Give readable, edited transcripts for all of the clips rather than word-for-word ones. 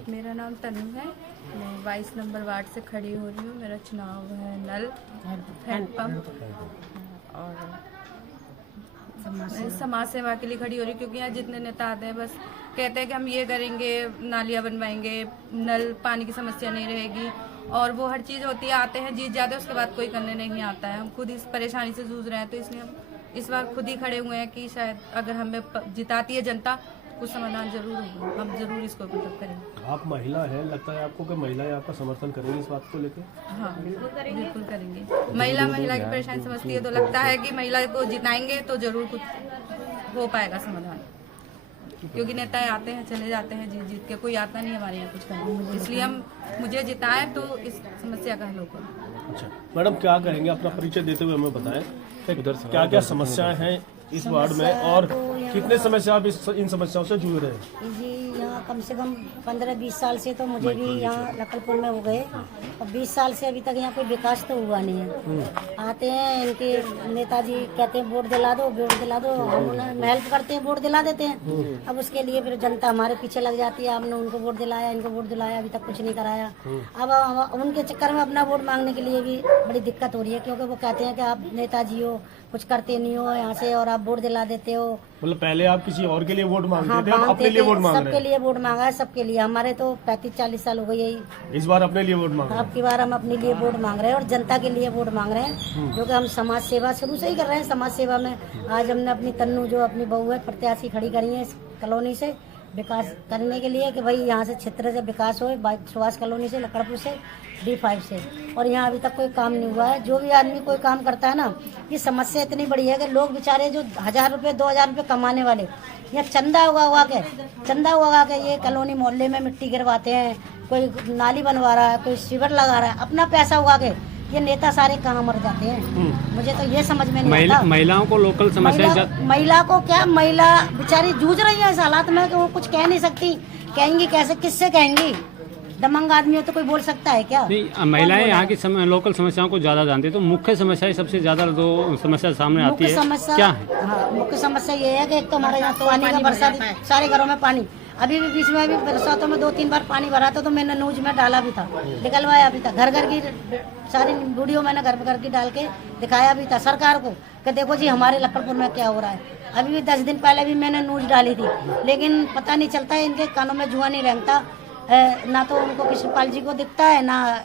जी। मेरा नाम तनु है, मैं 22 नंबर वार्ड से खड़ी हो रही हूँ। मेरा चुनाव है नल हैंडपम्प और समाज सेवा के लिए खड़ी हो रही हूँ, क्योंकि यहाँ जितने नेता आते हैं बस कहते हैं कि हम ये करेंगे, नालियाँ बनवाएंगे, नल पानी की समस्या नहीं रहेगी, और वो हर चीज़ होती है, आते हैं जीत जाते हैं, उसके बाद कोई करने नहीं आता है। हम खुद इस परेशानी से जूझ रहे हैं, तो इसलिए हम इस बार खुद ही खड़े हुए हैं कि शायद अगर हमें जिताती है जनता, कुछ समाधान जरूर होगा, हम जरूर इसको मतलब करेंगे। आप महिला हैं, लगता है आपको कि महिलाएं आपका समर्थन करेंगी इस बात को लेकर? हाँ बिल्कुल करेंगे। महिला की परेशानी समझती है, तो लगता है कि महिला को जिताएंगे तो जरूर कुछ हो पाएगा समाधान, क्योंकि नेता आते हैं चले जाते हैं जीत जीत के, कोई आता नहीं हमारे यहाँ कुछ करने, इसलिए हम मुझे जिताएं तो इस समस्या का हल होगा। अच्छा मैडम, क्या कहेंगे, अपना परिचय देते हुए हमें बताएं क्या क्या समस्याएं हैं इस वार्ड में और कितने समय से आप इन समस्याओं से जूझ रहे हैं? जी यहाँ कम से कम 15-20 साल से तो मुझे भी यहाँ लखनपुर में हो गए, और 20 साल से अभी तक यहाँ कोई विकास तो हुआ नहीं है। आते हैं इनके नेताजी कहते हैं वोट दिला दो, वोट दिला दो, हम उन्हें हेल्प करते हैं, वोट दिला देते हैं। अब उसके लिए फिर जनता हमारे पीछे लग जाती है, आपने उनको वोट दिलाया, इनको वोट दिलाया, अभी तक कुछ नहीं कराया। अब उनके चक्कर में अपना वोट मांगने के लिए भी बड़ी दिक्कत हो रही है, क्योंकि वो कहते हैं कि आप नेताजी हो, कुछ करते नहीं हो यहाँ से, और आप वोट दिला देते हो। मतलब पहले आप किसी और के लिए वोट मांगते हाँ, थे, अब अपने लिए वोट मांग रहे हैं? सबके लिए वोट मांगा है, सबके लिए। हमारे तो 35-40 साल हो गए यही। इस बार अपने लिए वोट मांग रहे हैं? अब की बार हम अपने लिए वोट मांग रहे हैं और जनता के लिए वोट मांग रहे हैं, जो कि हम समाज सेवा शुरू से ही कर रहे हैं। समाज सेवा में आज हमने अपनी तन्नू, जो अपनी बहू है, प्रत्याशी खड़ी करी है इस कॉलोनी से विकास करने के लिए, कि भाई यहाँ से क्षेत्र से विकास हो, सुभाष कॉलोनी से, लखनपुर से, D5 से। और यहाँ अभी तक कोई काम नहीं हुआ है। जो भी आदमी कोई काम करता है ना, ये समस्या इतनी बड़ी है कि लोग बेचारे जो 1000 रुपये 2000 रुपये कमाने वाले, या चंदा उगा के ये कॉलोनी मोहल्ले में मिट्टी गिरवाते हैं, कोई नाली बनवा रहा है, कोई सीवर लगा रहा है, अपना पैसा उगा के ये नेता सारे कहाँ मर जाते हैं। मुझे तो ये समझ में नहीं आता। महिलाओं को लोकल समस्या, महिला को क्या, महिला बेचारी जूझ रही है इस हालात में कि वो कुछ कह नहीं सकती। कहेंगी कैसे, किससे कहेंगी? दमंग आदमी हो तो कोई बोल सकता है क्या? नहीं, महिलाएं यहाँ की लोकल समस्याओं को ज्यादा जानती है, तो मुख्य समस्या सबसे ज्यादा दो समस्या सामने आती है, क्या है? हाँ, मुख्य समस्या ये है कि एक तो हमारे यहाँ पानी का बरसात, सारे घरों में पानी, अभी भी बीच में भी बरसातों में 2-3 बार पानी भरा था, तो मैंने न्यूज में डाला भी था, निकलवाया भी था। घर की सारी वीडियो मैंने घर की डाल के दिखाया भी था सरकार को कि देखो जी हमारे लखनपुर में क्या हो रहा है। अभी भी 10 दिन पहले भी मैंने न्यूज डाली थी, लेकिन पता नहीं चलता है, इनके कानों में जुआ नहीं रेंगता, ना तो उनको कृष्णपाल जी को दिखता है, ना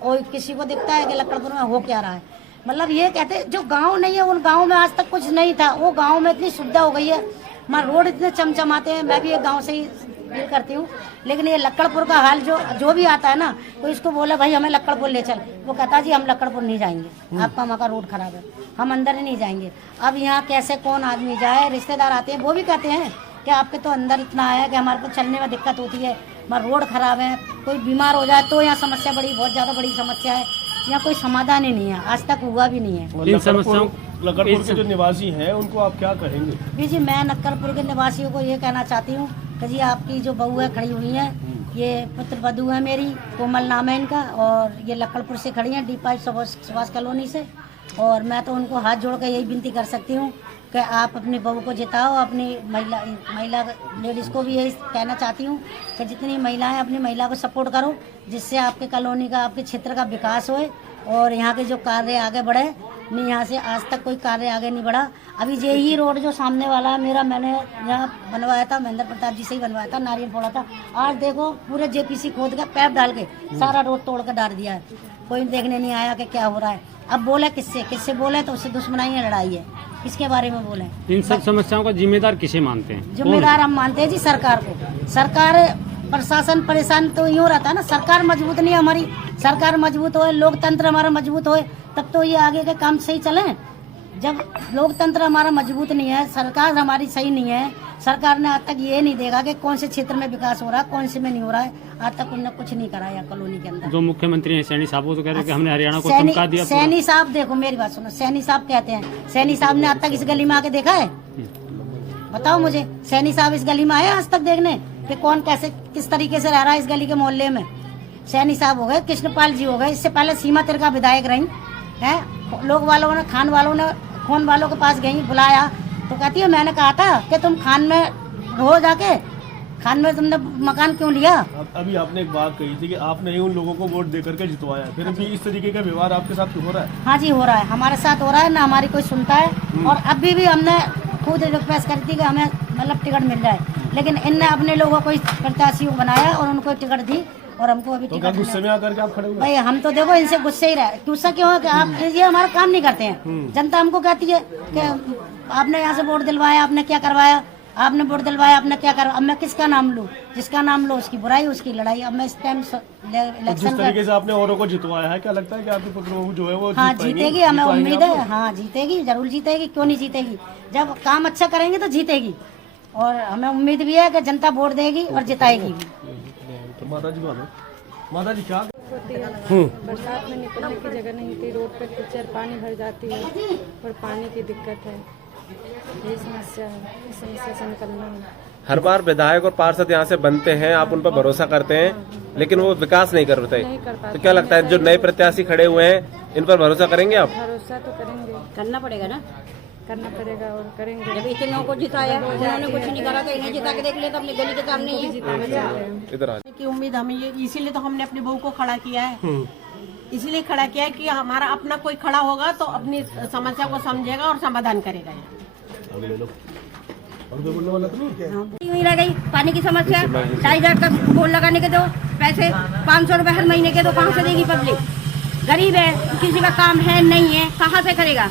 कोई किसी को दिखता है कि लखनपुर में हो क्या रहा है। मतलब ये कहते जो गांव नहीं है, उन गांव में आज तक कुछ नहीं था, वो गांव में इतनी सुविधा हो गई है, वहाँ रोड इतने चमचमाते हैं। मैं भी एक गांव से ही डील करती हूँ, लेकिन ये लखनपुर का हाल जो भी आता है ना, तो इसको बोला भाई हमें लखनपुर ले चल, वो कहता जी हम लखनपुर नहीं जाएंगे, आपका वहाँ का रोड खराब है, हम अंदर ही नहीं जाएंगे। अब यहाँ कैसे कौन आदमी जाए? रिश्तेदार आते हैं, वो भी कहते हैं कि आपके तो अंदर इतना आया कि हमारे को चलने में दिक्कत होती है, हमारा रोड खराब है, कोई बीमार हो जाए तो यहाँ समस्या बहुत ज़्यादा बड़ी समस्या है। यहाँ कोई समाधान ही नहीं है, आज तक हुआ भी नहीं है। इन समस्याओं, लखनपुर के जो निवासी हैं उनको आप क्या कहेंगे? जी मैं लखनपुर के निवासियों को ये कहना चाहती हूँ कि जी आपकी जो बहू है खड़ी हुई है, ये पुत्र वधू है मेरी, कोमल नाम है इनका, और ये लखनपुर से खड़ी है D5 सुभाष कॉलोनी से। और मैं तो उनको हाथ जोड़ कर यही विनती कर सकती हूँ कि आप अपनी बहू को जिताओ। अपनी महिला लेडीज़ को भी यही कहना चाहती हूँ कि जितनी महिलाएं अपनी महिला को सपोर्ट करो, जिससे आपके कॉलोनी का, आपके क्षेत्र का विकास होए और यहाँ के जो कार्य आगे बढ़े। नहीं, यहाँ से आज तक कोई कार्य आगे नहीं बढ़ा। अभी यही रोड जो सामने वाला है मेरा, मैंने यहाँ बनवाया था, महेंद्र प्रताप जी से ही बनवाया था, नारियल फोड़ा था। आज देखो पूरे JPC खोद के पैप डाल के सारा रोड तोड़ कर डाल दिया है, कोई देखने नहीं आया कि क्या हो रहा है। अब बोले किससे बोले तो उससे दुश्मनाई है, लड़ाई है, किसके बारे में बोले? इन सब समस्याओं का जिम्मेदार किसे मानते हैं? जिम्मेदार हम मानते हैं जी सरकार को। सरकार, प्रशासन परेशान तो यूँ रहता है ना, सरकार मजबूत नहीं है हमारी। सरकार मजबूत हो, लोकतंत्र हमारा मजबूत हो, तब तो ये आगे के काम सही चले। जब लोकतंत्र हमारा मजबूत नहीं है, सरकार हमारी सही नहीं है, सरकार ने आज तक ये नहीं देखा कि कौन से क्षेत्र में विकास हो रहा है, कौन से में नहीं हो रहा है, आज तक उन्होंने कुछ नहीं कराया कॉलोनी के अंदर। जो मुख्यमंत्री हैं सैनी साहब, वो तो कह रहे हैं कि हमने हरियाणा को चमका दिया। सैनी साहब, देखो मेरी बात सुनो, सैनी साहब कहते हैं, सैनी साहब ने आज तक इस गली में आके देखा है? बताओ मुझे, सैनी साहब इस गली में आए आज तक देखने कि कौन कैसे किस तरीके से रह रहा है इस गली के मोहल्ले में? सैनी साहब हो गए, कृष्णपाल जी हो गए, इससे पहले सीमा तिरका विधायक रही है। लोग वालों ने, खान वालों के पास गई, बुलाया तो कहती है मैंने कहा था कि तुम खान में रहो जाके, खान में तुमने मकान क्यों लिया? अभी आपने एक बात कही थी कि आपने ही उन लोगों को वोट दे करके जितवाया, फिर भी इस तरीके का व्यवहार आपके साथ क्यों हो रहा है? हाँ जी हो रहा है, हमारे साथ हो रहा है ना, हमारी कोई सुनता है। और अभी भी हमने खुद रिक्वेस्ट करी थी कि हमें मतलब टिकट मिल जाए, लेकिन इनने अपने लोगों को प्रत्याशी को बनाया और उनको टिकट दी और हमको अभी तो क्या गुस्से में आकर के आप खड़े हुए? भाई हम तो देखो इनसे गुस्से ही रहे। गुस्सा क्यों है कि आप ये हमारा काम नहीं करते हैं। जनता हमको कहती है कि आपने यहाँ से वोट दिलवाया, आपने क्या करवाया, आपने वोट दिलवाया, आपने क्या करवाया। अब मैं किसका नाम लूं? जिसका नाम लो उसकी बुराई, उसकी लड़ाई। अब मैं इस टाइम जिस इलेक्शन तरीके से आपने औरों को जितवाया है, क्या लगता है कि आपके पुत्र जो है वो हाँ जीत पाएंगे? जीतेगी, हमें जीत पाएंगे उम्मीद है। आपको? हाँ जीतेगी, जरूर जीतेगी, क्यों नहीं जीतेगी। जब काम अच्छा करेंगे तो जीतेगी और हमें उम्मीद भी है कि जनता वोट देगी और जिताएगी भी। तो माता जी बोलो, माता जी क्या? बरसात में निकलने की जगह नहीं थी, रोड पे कीचड़ पानी भर जाती है और पानी की दिक्कत है, यही समस्या है, इस समस्या से निकलना है। हर बार विधायक और पार्षद यहाँ से बनते हैं, आप उन पर भरोसा करते हैं, लेकिन वो विकास नहीं कर पाते। नहीं कर पाते। तो क्या लगता है जो नए प्रत्याशी खड़े हुए हैं, इन पर भरोसा करेंगे आप? भरोसा तो करेंगे, करना पड़ेगा ना, करना पड़ेगा और करेंगे। जब इतने लोगों को जिताया, उन्होंने कुछ नहीं करा तो इन्हें जिता के देख लिया तो अपनी गली के सामने ही जिताना चाहते हैं। इधर आ की उम्मीद हमें ये, इसीलिए तो हमने अपनी बहू को खड़ा किया है। इसीलिए खड़ा किया है कि हमारा अपना कोई खड़ा होगा तो अपनी समस्या को समझेगा और समाधान करेगा। आगे ले लो। और कोई बोलने वाला तो नहीं? वही रह गई पानी की समस्या। 2,500 का बोल लगाने के दो पैसे, 500 रुपए हर महीने के दो, कहाँ से देगी पब्लिक? गरीब है, किसी का काम है नहीं है, कहाँ से करेगा?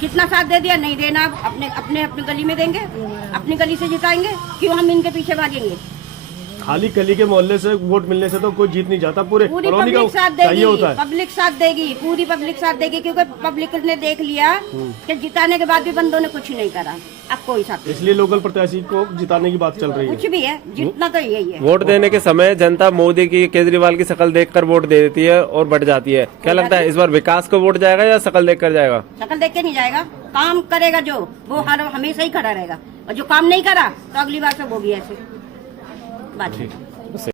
कितना साथ दे दिया, नहीं देना, अपने अपने अपनी गली में देंगे, अपनी गली से जिताएंगे, क्यों हम इनके पीछे भागेंगे? खाली गली के मोहल्ले से वोट मिलने से तो कोई जीत नहीं जाता, पूरे पूरी कॉलोनी पब्लिक का साथ चाहिए देगी, होता है। पब्लिक साथ देगी, पूरी पब्लिक साथ देगी, क्योंकि पब्लिक ने देख लिया कि जिताने के बाद भी बंदों ने कुछ नहीं करा। अब कोई साथ नहीं। इसलिए लोकल प्रत्याशी को जिताने की बात चल रही है। कुछ भी है, जितना तो यही है। वोट देने के समय जनता मोदी की, केजरीवाल की शक्ल देखकर वोट दे देती है और बढ़ जाती है। क्या लगता है इस बार विकास को वोट जाएगा या शक्ल देखकर जाएगा? शक्ल देख के नहीं जाएगा, काम करेगा जो, वो हर हमेशा ही खड़ा रहेगा, और जो काम नहीं करा तो अगली बार से वो भी ऐसे बात।